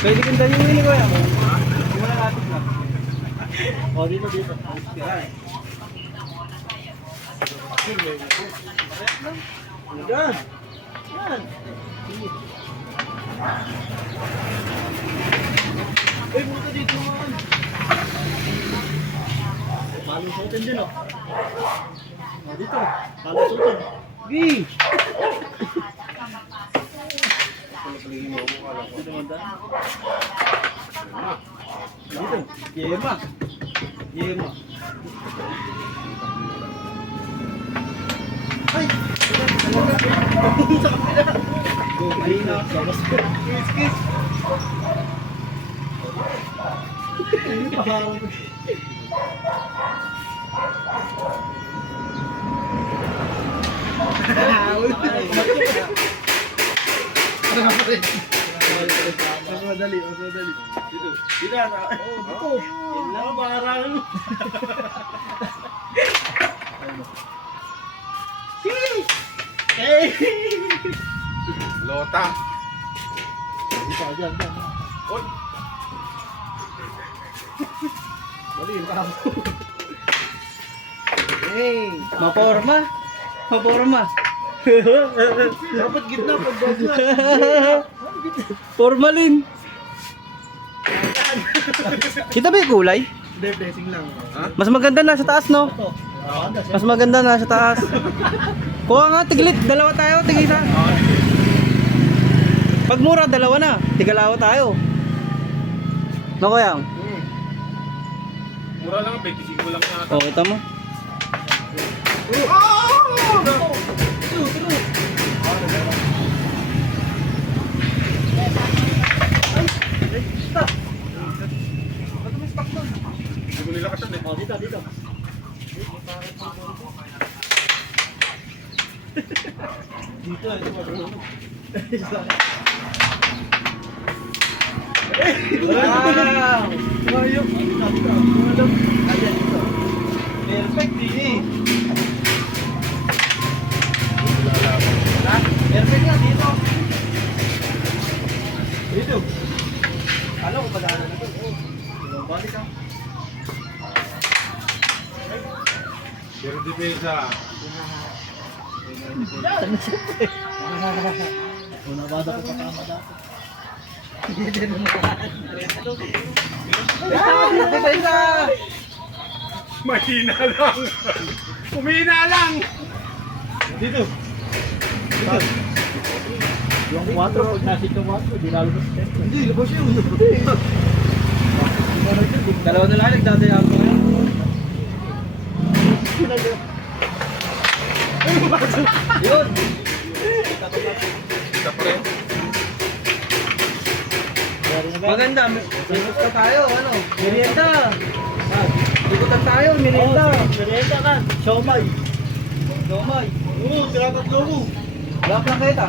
Pwede kang dali yun ko yan. Wala natin na. O, dito. Yan. Yan. Uy, buta dito man. Palong suotin din, oh. O, dito. Palong suotin. Gee! Dito. Yema. Yema. Ay! Sa kapila. Ay na. Sabas ko. Kiss. Ini paham. Mas madali. Dito na. Oh, dito. Lang pangarangan mo. Hey! Lota. Dito dyan. Oy. Bali, pa ako. Hey! Maporma. Dapat gitna pag gitna. Formalin. Kita ba yung kulay? Hindi, blessing lang. Mas maganda na sa taas, no? Mas maganda na sa taas. Kuha nga, tiglit. Dalawa tayo, tigisa. Pag mura, dalawa na. Tigalawa tayo. No, kuyang? Mura lang, 25 lang na. O, kita mo. Hindi ko nilakasan eh. O, dito. Dito, ito marunong. Wow! Ayok! Dito. Ayan, dito. Perfect, eh. Perfect nga, dito. Dito. Alam ko pa daanan na ito. Balik ka. Pero depensa. Yan, siyempre. Una ba dapat patama dati? Yan, depensa! Mahina lang. Kumina lang. Dito. Yung 4, pag nasit yung 4, di lalabas ka. Hindi, labas yun. Dalawa na lang, nagdadayaan ko ngayon. Yun! Kita pa rin. Maganda, ikutan tayo, ano? Merienda! Ikutan tayo, merienda! Merienda ka! Siomay! Oo, tinatatlo mo! Wala plang kita!